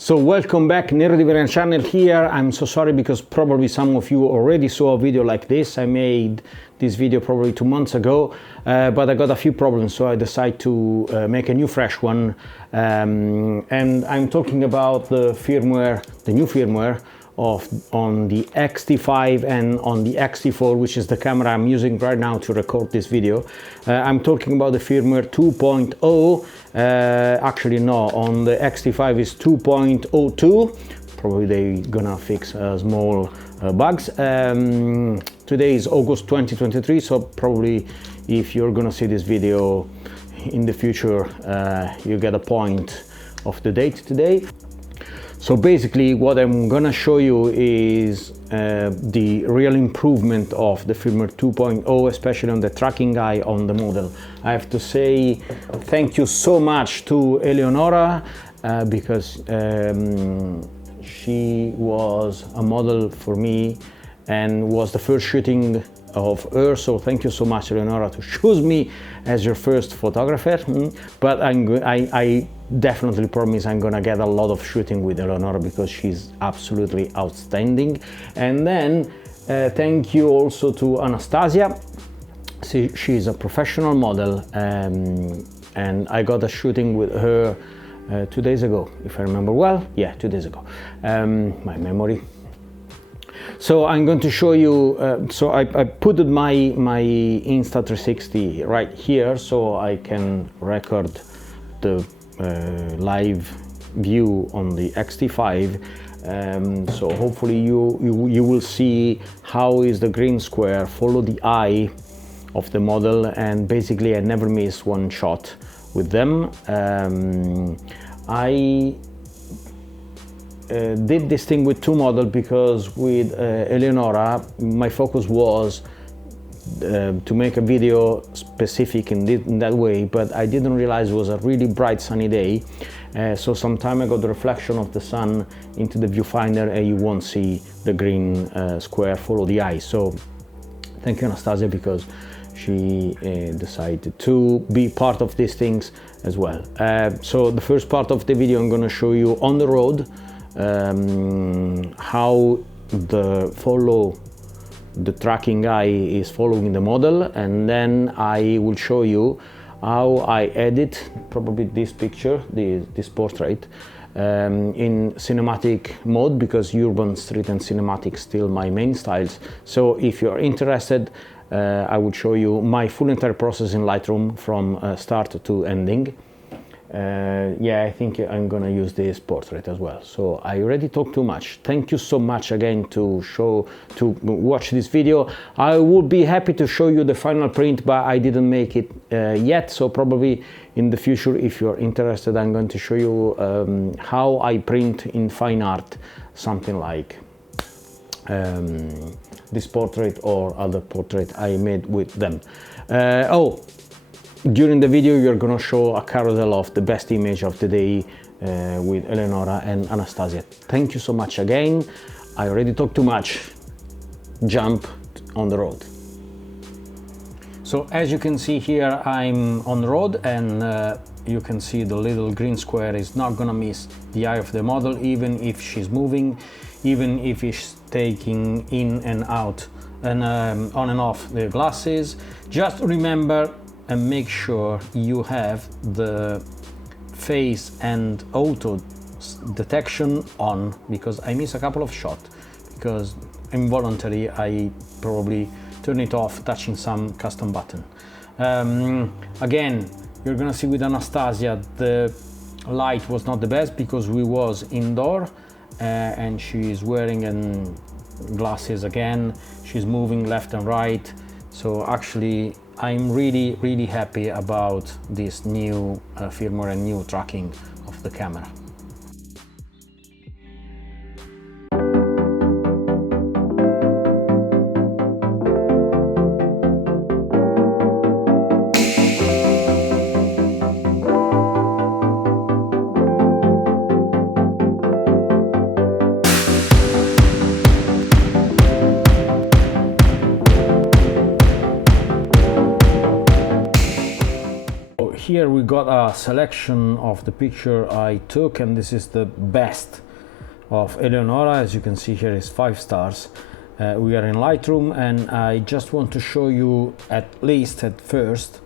So welcome back, Nero di Verena channel here. I'm so sorry because probably some of you already saw a video like this. I made this video probably 2 months ago, but I got a few problems, so I decided to make a new fresh one. And I'm talking about the firmware, the new firmware on the X-T5 and on the X-T4, which is the camera I'm using right now to record this video. I'm talking about the firmware 2.0. Actually no, on the X-T5 is 2.02. Probably they're gonna fix small bugs. Today is August 2023, so probably if you're gonna see this video in the future, you get a point of the date today. So basically what I'm gonna show you is the real improvement of the firmware 2.0, especially on the tracking eye on the model. I have to say thank you so much to Eleonora because she was a model for me and was the first shooting of her, so thank you so much, Eleonora, to choose me as your first photographer. But I definitely promise I'm gonna get a lot of shooting with Eleonora because she's absolutely outstanding. And then thank you also to Anastasia. She's a professional model, and I got a shooting with her 2 days ago, if I remember well. Yeah, 2 days ago. My memory. So I'm going to show you, so I put my Insta360 right here so I can record the live view on the X-T5. So hopefully you will see how is the green square follow the eye of the model, and basically I never miss one shot with them. I did this thing with two models because with Eleonora my focus was to make a video specific in that way, but I didn't realize it was a really bright sunny day, so sometime I got the reflection of the sun into the viewfinder and you won't see the green square follow the eye. So thank you, Anastasia, because she decided to be part of these things as well. So the first part of the video I'm going to show you on the road how the tracking eye is following the model, and then I will show you how I edit probably this picture, this portrait, in cinematic mode, because urban, street and cinematic still my main styles. So if you're interested, I will show you my full entire process in Lightroom from start to ending. Yeah, I think I'm gonna use this portrait as well. So I already talked too much. Thank you so much again to watch this video. I would be happy to show you the final print, but I didn't make it yet. So probably in the future, if you're interested, I'm going to show you how I print in fine art, something like this portrait or other portrait I made with them. During the video you're gonna show a carousel of the best image of the day with Eleonora and Anastasia. Thank you so much again. I already talked too much. Jump on the road. So as you can see here, I'm on the road, and you can see the little green square is not gonna miss the eye of the model, even if she's moving, even if she's taking in and out and on and off the glasses. Just remember and make sure you have the face and auto detection on, because I miss a couple of shots because involuntarily I probably turn it off touching some custom button. Again, you're gonna see with Anastasia the light was not the best because we was indoor and she's wearing glasses again. She's moving left and right, so actually I'm really happy about this new firmware and new tracking of the camera. here we got a selection of the picture I took, and this is the best of Eleonora. As you can see here is 5 stars. We are in Lightroom, and I just want to show you, at least at first,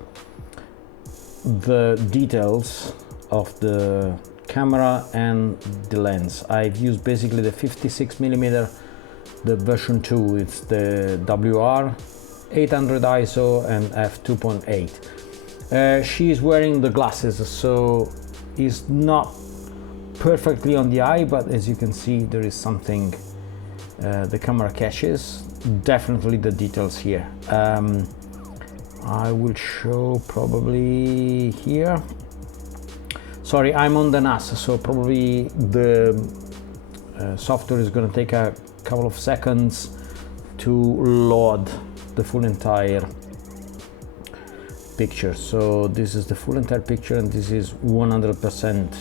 the details of the camera and the lens. I've used basically the 56mm, the version 2. It's the WR 800 ISO and f2.8. She's wearing the glasses, so it's not perfectly on the eye, but as you can see there is something the camera catches. Definitely the details here. I will show probably here. Sorry, I'm on the NAS, so probably the software is going to take a couple of seconds to load the full entire picture. So this is the full entire picture, and this is 100%.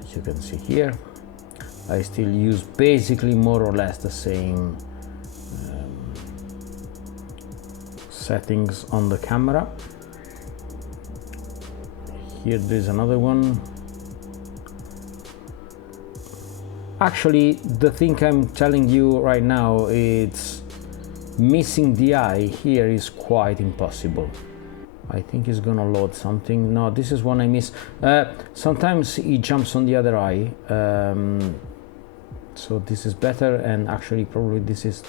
As you can see here, I still use basically more or less the same settings on the camera. Here there's another one. Actually, the thing I'm telling you right now, it's missing the eye here is quite impossible. I think it's gonna load something. No, this is one I miss. Sometimes it jumps on the other eye. So this is better, and actually probably this is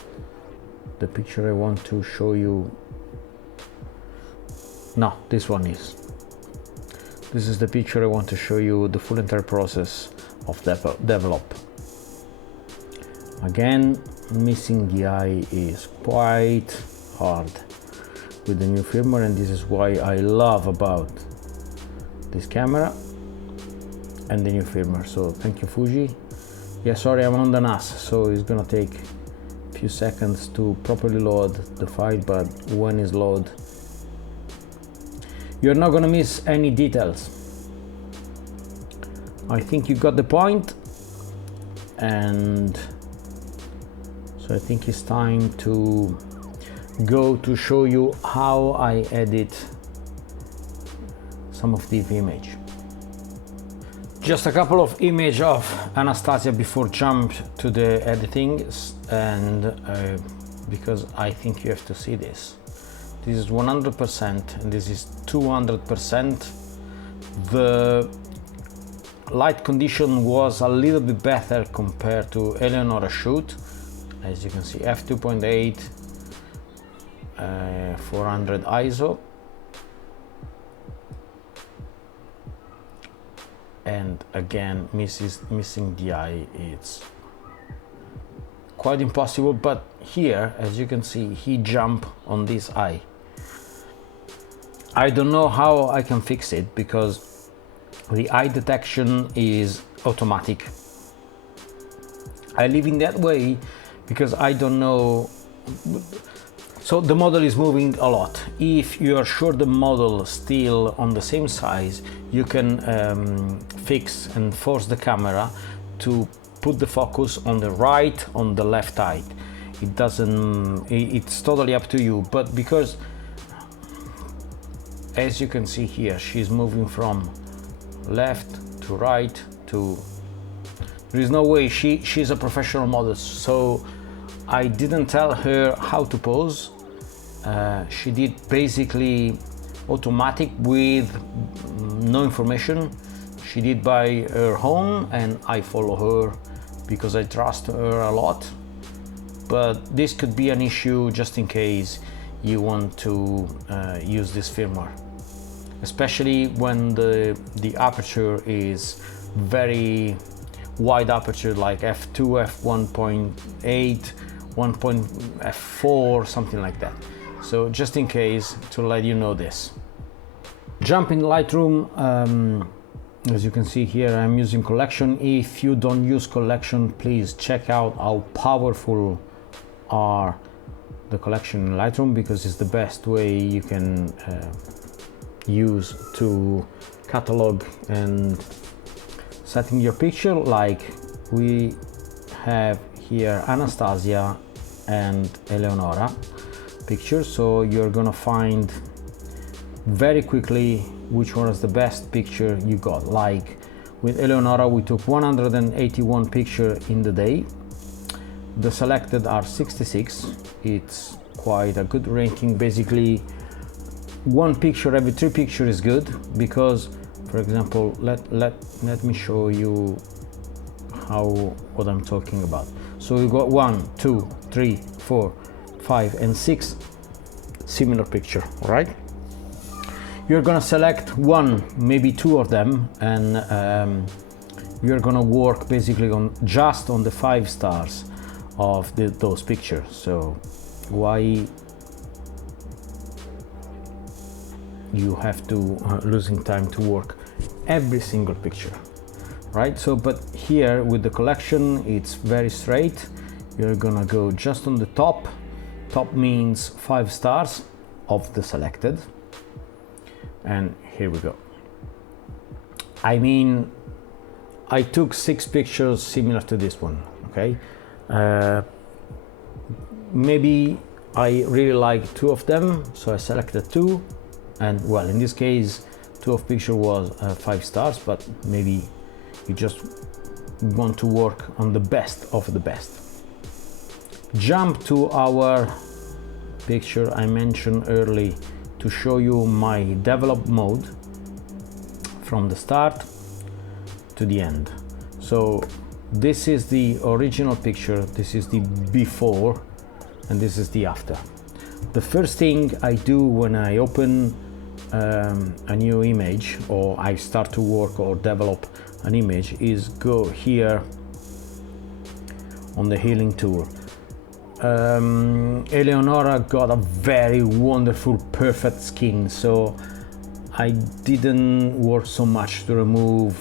the picture I want to show you. No, this one is. This is the picture I want to show you, the full entire process of develop. Again, missing the eye is quite hard with the new firmware, and this is why I love about this camera and the new firmware. So thank you, Fuji. Yeah, sorry, I'm on the NAS, so it's gonna take a few seconds to properly load the file, but when it's loaded, you're not gonna miss any details. I think you got the point, and so I think it's time to go to show you how I edit some of the image. Just a couple of images of Anastasia before jump to the editing, and because I think you have to see this. This is 100% and this is 200%. The light condition was a little bit better compared to Eleonora shoot. As you can see, f2.8, 400 ISO, and again missing the eye. It's quite impossible, but here, as you can see, he jumped on this eye. I don't know how I can fix it, because the eye detection is automatic. I leave it that way because I don't know. So the model is moving a lot. If you are sure the model is still on the same size, you can fix and force the camera to put the focus on the right, on the left eye. It doesn't, it's totally up to you. But because, as you can see here, she's moving from left to right to, there is no way, she's a professional model, so I didn't tell her how to pose. She did basically automatic with no information. She did by her own, and I follow her because I trust her a lot. But this could be an issue just in case you want to use this firmware, especially when the aperture is very wide aperture, like f2, f1.8, f4, something like that. So just in case, to let you know this. Jump in Lightroom. As you can see here, I'm using collection. If you don't use collection, please check out how powerful are the collection in Lightroom, because it's the best way you can use to catalog and setting your picture. Like we have here Anastasia and Eleonora picture, so you're gonna find very quickly which one is the best picture you got. Like with Eleonora, we took 181 pictures in the day. The selected are 66. It's quite a good ranking. Basically, one picture every 3 pictures is good, because, for example, let me show you what I'm talking about. So we got 1, 2, 3, 4, 5, and 6 similar picture, right? You're gonna select one, maybe 2 of them, and you're gonna work basically on just on the 5 stars of those pictures. So why you have to losing time to work every single picture, right? So but here with the collection, it's very straight. You're gonna go just on the top means 5 stars of the selected, and here we go. I mean, I took 6 pictures similar to this one, okay? Maybe I really like 2 of them, so I selected 2, and well, in this case 2 of picture was 5 stars, but maybe you just want to work on the best of the best. Jump to our picture I mentioned early to show you my develop mode from the start to the end. So this is the original picture, this is the before, and this is the after. The first thing I do when I open a new image, or I start to work or develop an image, is go here on the healing tool. Eleonora got a very wonderful, perfect skin, so I didn't work so much to remove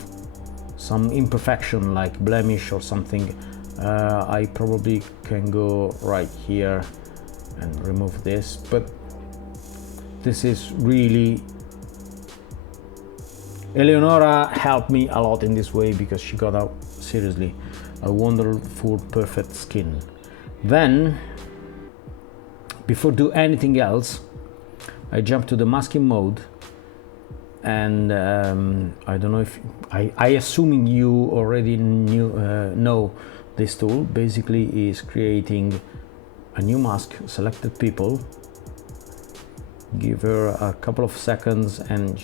some imperfection like blemish or something. I probably can go right here and remove this, but this is really, Eleonora helped me a lot in this way, because she got out seriously a wonderful, perfect skin. Then, before do anything else, I jump to the masking mode, and I don't know if I assuming you already know this tool. Basically is creating a new mask, selected people, give her a couple of seconds, and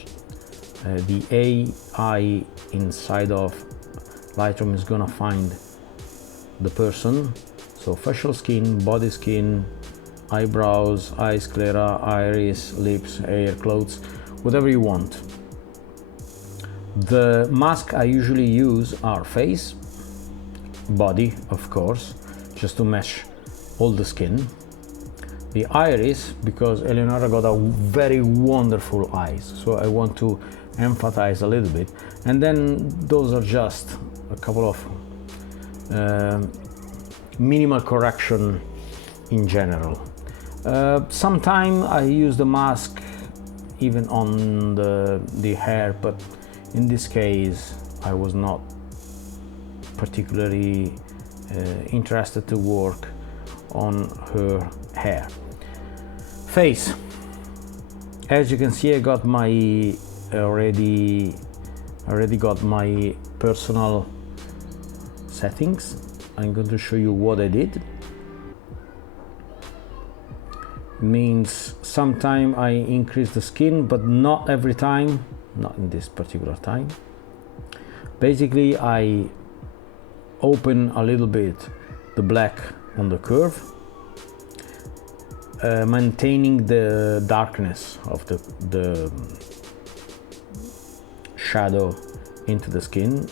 the AI inside of Lightroom is gonna find the person. So facial skin, body skin, eyebrows, eyes, sclera, iris, lips, hair, clothes, whatever you want. The mask I usually use are face, body, of course, just to match all the skin. The iris, because Eleonora got a very wonderful eyes, so I want to emphasize a little bit. And then those are just a couple of minimal correction in general. Sometimes I use the mask even on the hair, but in this case I was not particularly interested to work on her hair. Face, as you can see, I got my already got my personal settings. I'm going to show you what I did. Means sometime I increase the skin, but not every time, not in this particular time. Basically I open a little bit the black on the curve, maintaining the darkness of the shadow into the skin.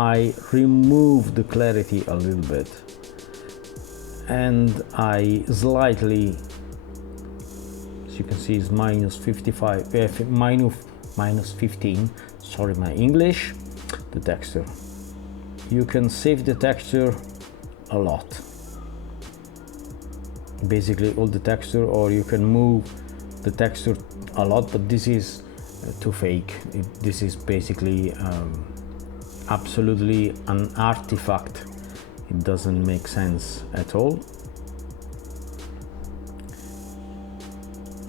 I remove the clarity a little bit, and I slightly, as you can see, is minus 15, sorry my English, the texture. You can save the texture a lot, basically all the texture, or you can move the texture a lot, but this is too fake. This is basically absolutely an artifact. It doesn't make sense at all.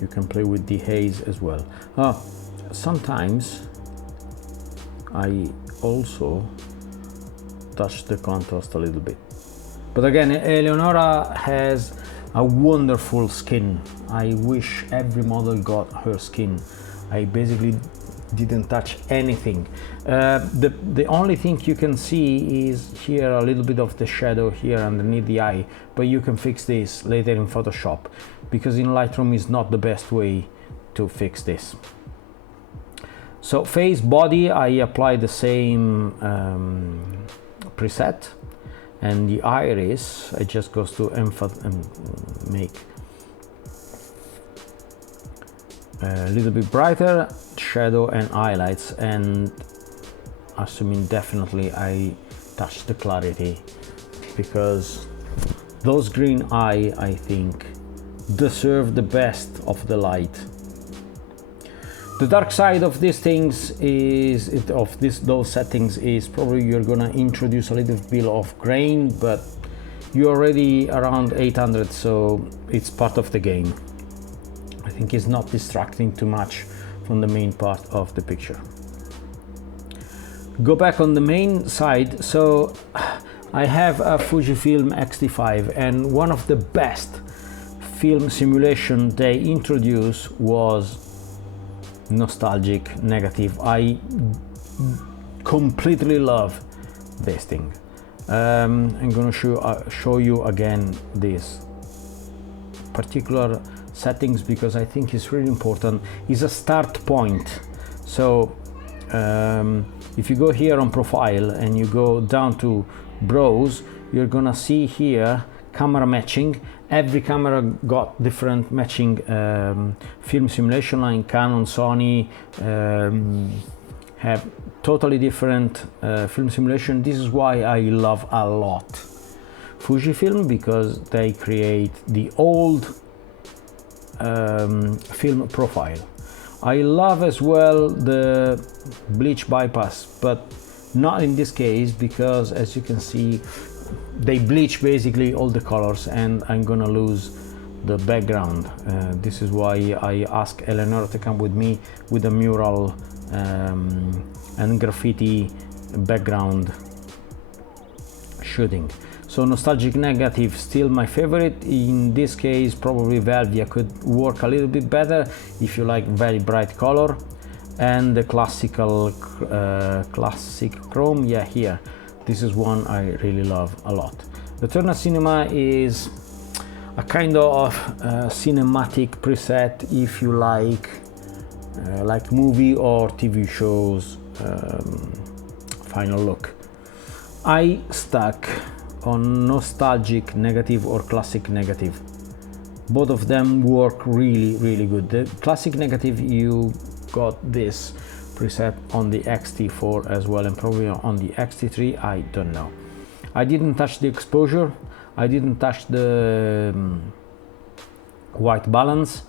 You can play with the haze as well. sometimes I also touch the contrast a little bit. But again, Eleonora has a wonderful skin. I wish every model got her skin. I basically didn't touch anything. The only thing you can see is here a little bit of the shadow here underneath the eye, but you can fix this later in Photoshop, because in Lightroom is not the best way to fix this. So face, body, I apply the same preset, and the iris, I just goes to make a little bit brighter, shadow and highlights, and assuming definitely I touch the clarity, because those green eye, I think, deserve the best of the light. The dark side of these things is, those settings is probably you're gonna introduce a little bit of grain, but you're already around 800, so it's part of the game. I think it's not distracting too much from the main part of the picture. Go back on the main side. So I have a Fujifilm X-T5, and one of the best film simulation they introduced was nostalgic negative. I completely love this thing. I'm gonna show you again this particular settings, because I think it's really important. Is a start point. So if you go here on profile and you go down to browse, you're gonna see here camera matching. Every camera got different matching film simulation line. Canon, Sony have totally different film simulation. This is why I love a lot Fujifilm, because they create the old film profile. I love as well the bleach bypass, but not in this case, because as you can see, they bleach basically all the colors, and I'm gonna lose the background. This is why I asked Eleonora to come with me with a mural and graffiti background shooting. So nostalgic negative, still my favorite. In this case, probably Velvia could work a little bit better if you like very bright color. And the classical classic chrome, yeah, here. This is one I really love a lot. The Turner Cinema is a kind of cinematic preset if you like movie or TV shows final look. I stuck on nostalgic negative or classic negative. Both of them work really good. The classic negative, you got this preset on the X-T4 as well, and probably on the X-T3, I don't know. I didn't touch the exposure, I didn't touch the white balance.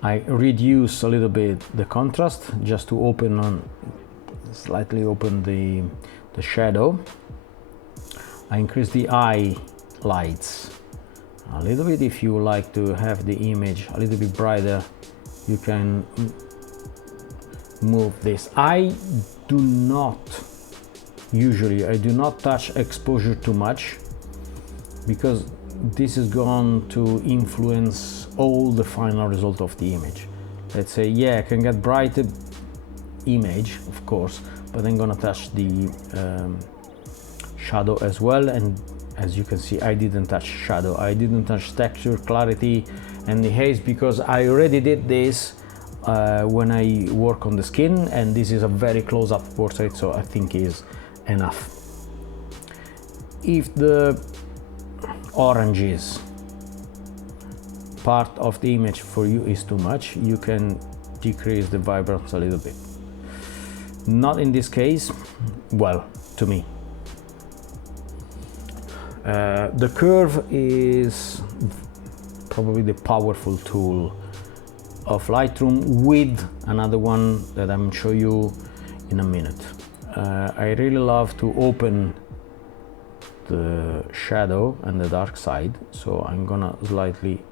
I reduced a little bit the contrast just to slightly open the shadow. I increased the eye lights a little bit. If you like to have the image a little bit brighter, you can move this. I do not touch exposure too much, because this is going to influence all the final result of the image. Let's say, yeah, I can get brighter image, of course, but I'm gonna touch the shadow as well, and as you can see, I didn't touch shadow, I didn't touch texture, clarity, and the haze, because I already did this when I work on the skin, and this is a very close-up portrait, so I think is enough. If the oranges part of the image for you is too much, you can decrease the vibrance a little bit. Not in this case, well, to me. The curve is probably the powerful tool of Lightroom, with another one that I'm show you in a minute. I really love to open the shadow and the dark side, so I'm gonna slightly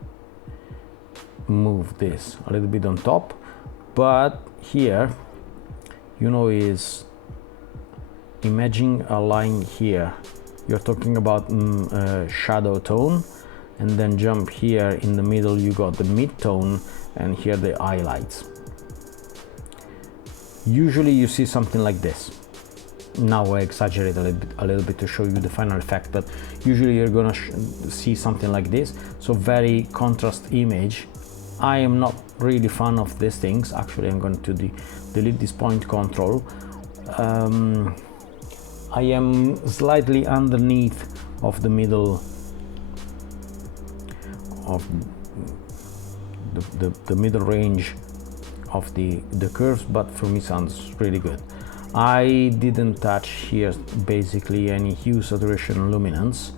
move this a little bit on top, but here you know, is imagine a line here. You're talking about shadow tone, and then jump here in the middle, you got the mid-tone, and here the highlights. Usually you see something like this. Now I exaggerate a little bit to show you the final effect, but usually you're gonna see something like this. So very contrast image. I am not really fan of these things. Actually, I'm going to delete this point control. I am slightly underneath of the middle of the middle range of the curves, but for me sounds really good. I didn't touch here basically any hue, saturation, and luminance.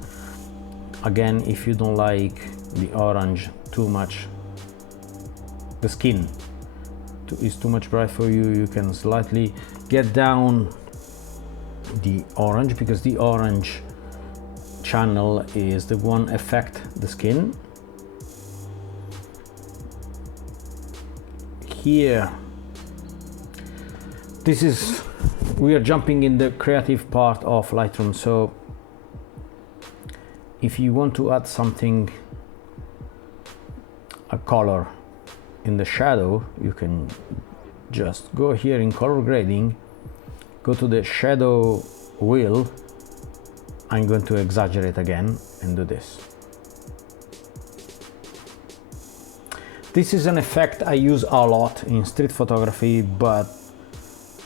Again, if you don't like the orange too much, the skin is too much bright for you, you can slightly get down the orange, because the orange channel is the one affect the skin. Here, we are jumping in the creative part of Lightroom, so if you want to add something, a color in the shadow, you can just go here in color grading, go to the shadow wheel. I'm going to exaggerate again and do this. This is an effect I use a lot in street photography, but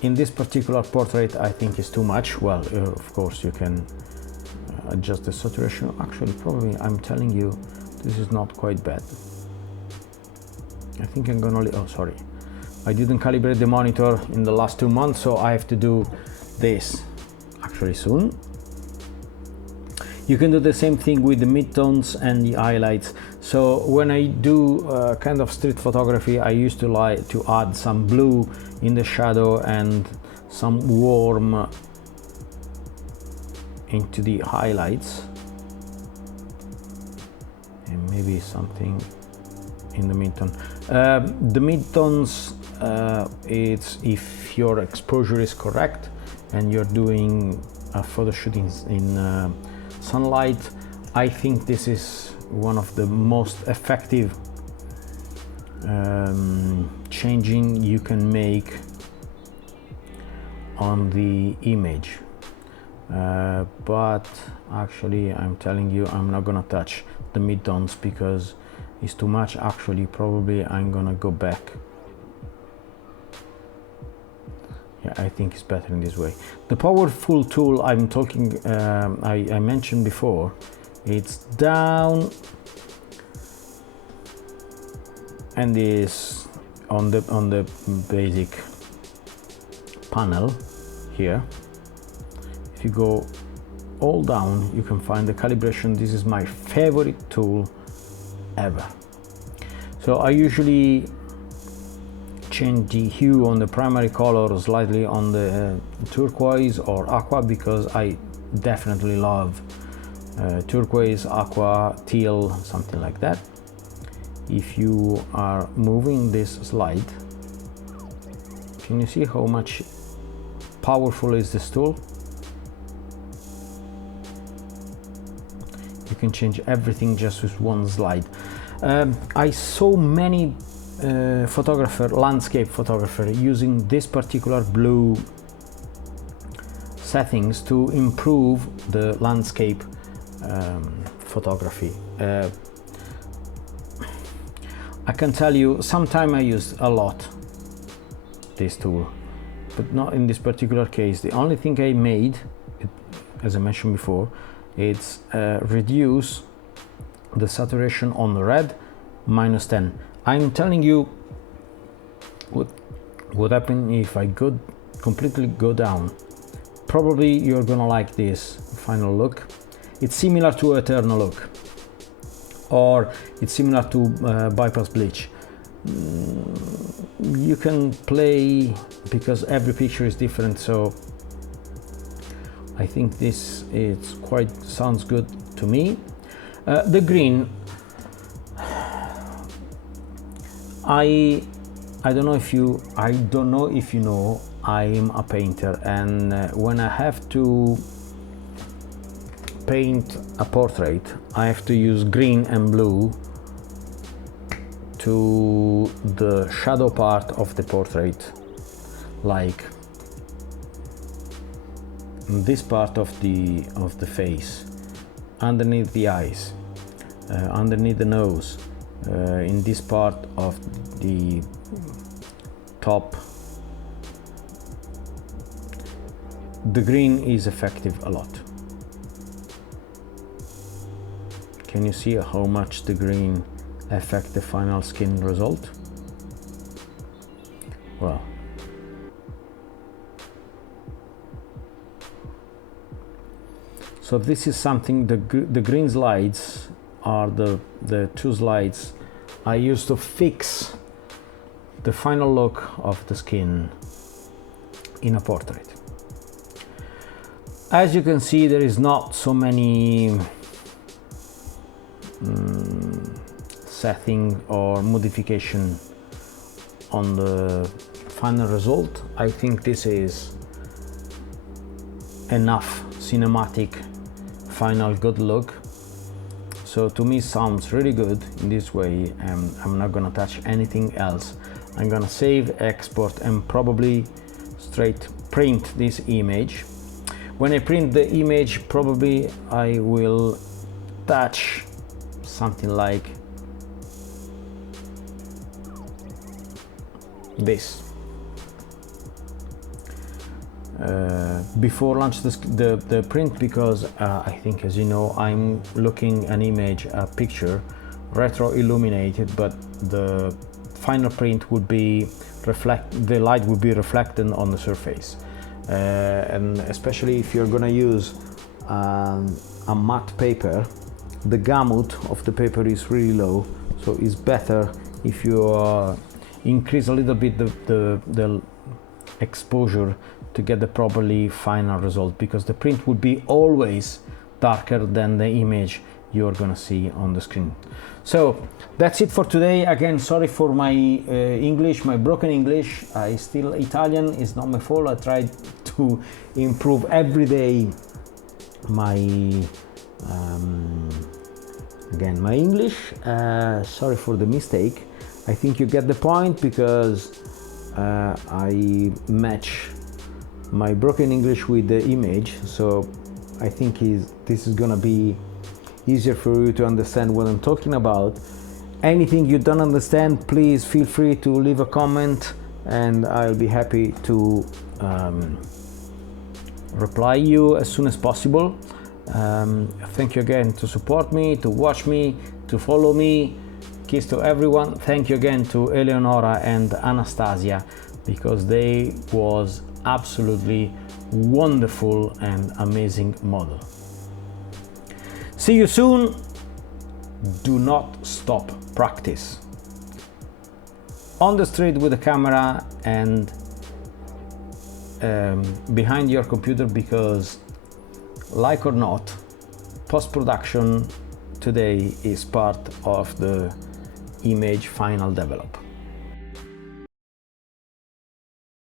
in this particular portrait I think it's too much. Well, of course you can adjust the saturation. Actually, probably I'm telling you, this is not quite bad. I think I'm gonna, oh sorry, I didn't calibrate the monitor in the last 2 months, so I have to do this actually soon. You can do the same thing with the midtones and the highlights. So when I do kind of street photography, I used to like to add some blue in the shadow and some warm into the highlights, and maybe something in the midtone. The midtones, it's if your exposure is correct and you're doing a photo shooting in sunlight. I think this is one of the most effective changing you can make on the image. But actually, I'm telling you, I'm not gonna touch the midtones because it's too much. Actually, probably I'm gonna go back. Yeah, I think it's better in this way. The powerful tool I'm talking, I mentioned before, it's down and is on the basic panel here. If you go all down, you can find the calibration. This is my favorite tool ever. So I usually change the hue on the primary color slightly on the turquoise or aqua, because I definitely love turquoise, aqua, teal, something like that. If you are moving this slide, can you see how much powerful is this tool? You can change everything just with one slide. I saw many landscape photographer using this particular blue settings to improve the landscape photography. I can tell you, sometime I use a lot this tool, but not in this particular case. The only thing I made, as I mentioned before, it's reduce the saturation on the red -10. I'm telling you what happens if I completely go down. Probably you're gonna like this final look. It's similar to Eternal look, or it's similar to bypass bleach. You can play because every picture is different, so I think this sounds good to me. The green, I don't know if you know, I'm a painter, and when I have to paint a portrait, I have to use green and blue to the shadow part of the portrait, like this part of the face, underneath the eyes, underneath the nose, in this part of the top. The green is effective a lot. Can you see how much the green affects the final skin result? Well, so this is something, the green slides are the two slides I use to fix the final look of the skin in a portrait. As you can see, there is not so many setting or modification on the final result. I think this is enough cinematic final good look. So to me sounds really good in this way, and I'm not gonna touch anything else. I'm gonna save, export, and probably straight print this image. When I print the image, probably I will touch something like this before launch the print, because I think, as you know, I'm looking an image, a picture, retro illuminated, but the final print would be the light would be reflected on the surface, and especially if you're gonna use a matte paper, the gamut of the paper is really low, so it's better if you increase a little bit the exposure to get the properly final result, because the print would be always darker than the image you're gonna see on the screen. So that's it for today. Again, sorry for my English, my broken English. I still Italian, it's not my fault. I tried to improve every day my again my English. Sorry for the mistake. I think you get the point, because I match my broken English with the image, so I think this is gonna be easier for you to understand what I'm talking about. Anything you don't understand, please feel free to leave a comment, and I'll be happy to reply you as soon as possible. Thank you again to support me, to watch me, to follow me. Kiss to everyone. Thank you again to Eleonora and Anastasia, because they was absolutely wonderful and amazing model. See you soon. Do not stop practice on the street with the camera and behind your computer, because like or not, post-production today is part of the image final develop.